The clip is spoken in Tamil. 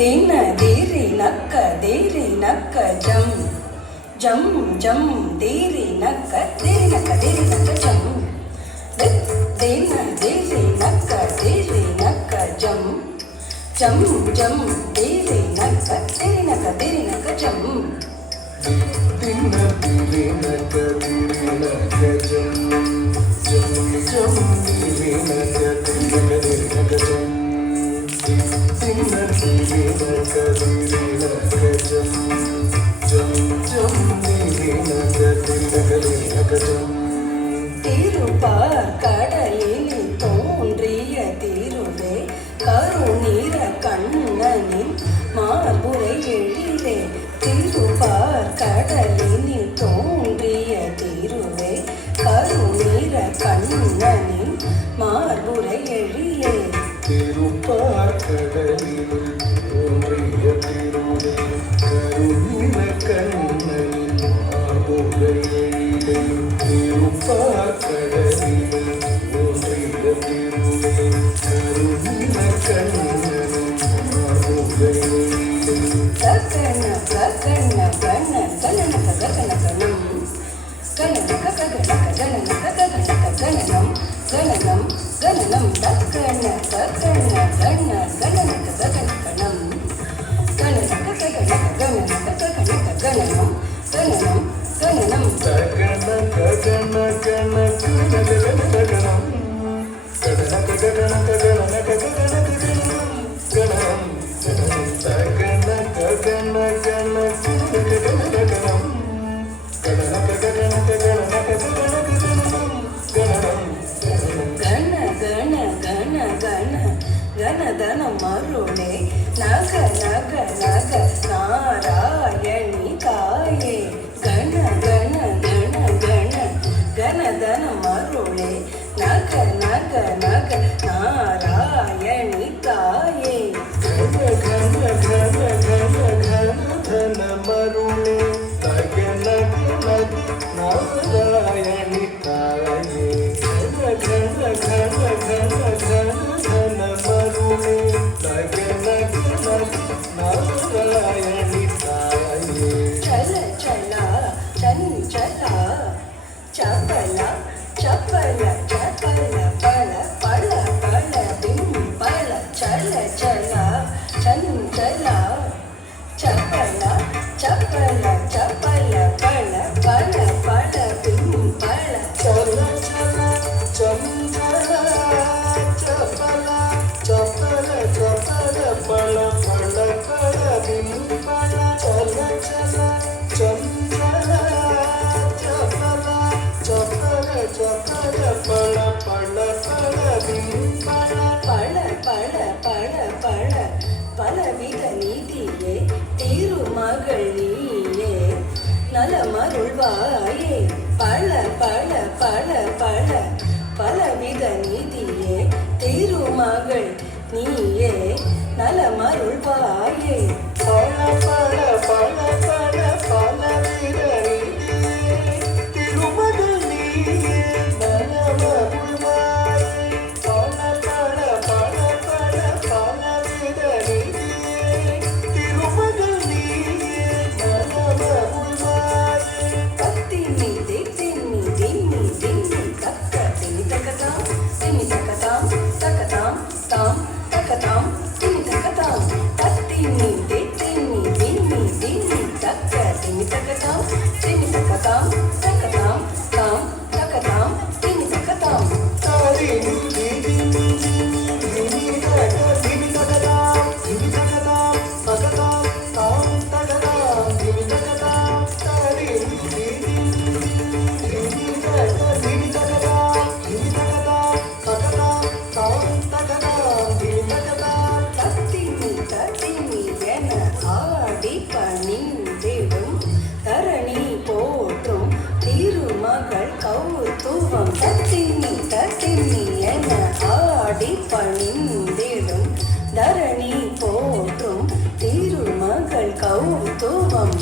ದಿನ ದೇರಿ ನಕ್ಕ ದೇರಿ ನಕ್ಕ ಜಂ ಜಂ ಜಂ ದೇರಿ ನಕ್ಕ ದೇರಿ ನಕ್ಕ ಜಂ ದಿನ ದೇರಿ ನಕ್ಕ ಜಂ ಜಂ ಜಂ ದೇರಿ ನಕ್ಕ ಜಂ ದಿನ ದೇರಿ ನಕ್ಕ ಜಂ ಜಂ ಜಂ ದೇರಿ ನಕ್ಕ ಜಂ திருப்பார் கடலில் தோன்றிய திருவே கருநீர கண்ணனின் மார்புரை எழிலே திருப்பார் கடலில் தோன்றிய திருவே கருநீர கண்ணனின் மார்புரை எழிலே திருப்பார் கடலில் தோன்றிய திருவே கருநீர கண்ணனின் மார்புரை எழிலே திருப்பார் கடலில் தோன்றிய திருவே கருநீர கண்ணனின் மார்புரை எழிலே ககன ககன கன கனன ககன கனம் கனன ககன ககன ககன ககனம் கனனம் கனனம் ககன ககன கன கனன ககன கனம் கனன ககன ககன ககன ககனம் கனனம் கனனம் ககன ககன கன ககன ககனம் ககன ககன ககன ககன ககனம் ககன ககன கன ககனம் ககன ககன ககன கன கன கன கன கனதன மருளே நக நக நக நாராயணி தாயே கன கன கன கன கனதன மருளே நக நக நக நாராயணி தாயே ಘನ ಮರುಳೆ ತಗನ ನಾರಾಯಣಿ ತಾಯೇ ಘನ ಘನ ಘನ ಘನ ಘನ ಮರುಳೆ ತಗನ ನಾರಾಯಣಿ ತಾಯೇ ಚಲ ಚಲ ಚಂಚಲ ಚಪಲ ಚಪಲ ಚಪಲ ಪಳ ಪಳ ಪಳ ಬಿಂಪಳ ಚಲ ಚಲ ಚಂಚಲ ಚಪಲ ಚಪಲ ಚಪಲ ಪಳ ಪಳ ಪಳ ಬಿಂಪಳ ಚಲ ಚಲ ಚಂಚಲ ಚಪಲ ಚಪಲ ಚಪಲ ಪಳ ಪಳ ಪಳ ಬಿಂಪಳ ಚಲ ಚಲ ಚಂಚಲ ಚಪಲ ಚಪಲ ಚಪಲ ಪಳ ಪಳ ಪಳ ಬಿಂಪಳ பழ பழ பழ பழ பலவித நீதியே திருமகள் நீயே நலமருள்வாயே பழ பழ பழ பழ பலவித நீதியே திருமகள் நீயே நலமருள்வாயே பழ பழ பழ பழ பலவித நீதியே திருமகள் நீயே நலமருள்வாயே பழ பழ பழ பழ பலவித நீதியே திருமகள் நீயே நலமருள்வாயே திம்மி திம்மி திம்மி திம்மி தக்க திம்மி தக்கதாம் திம்மி தக்கதாம் தக்கதாம் தாம் தக்கதாம் திம்மி தக்கதாம் திம்மி திம்மி திம்மி திம்மி தக்க திம்மி தக்கதாம் தக்கதாம் தாம் தக்கதாம் திம்மி தக்கதாம் தாரி திம்மி திம்மி திம்மி தக்கதாம் திம்மி தக்கதாம் தக்கதாம் தாம் தக்கதாம் திம்மி தக்கதாம் தாரி திம்மி திம்மி தக்கதாம் திம்மி தக்கதாம் தக்கதாம் தாம் தக்கதாம் திம்மி தக்கதாம் தத்திமி என ஆடி பணிந்திடும் தரணி போற்றும் திருமகள் கௌத்துவம் தத்திமி என ஆடி பணிந்திடும் தரணி போற்றும் திருமகள் கௌத்துவம்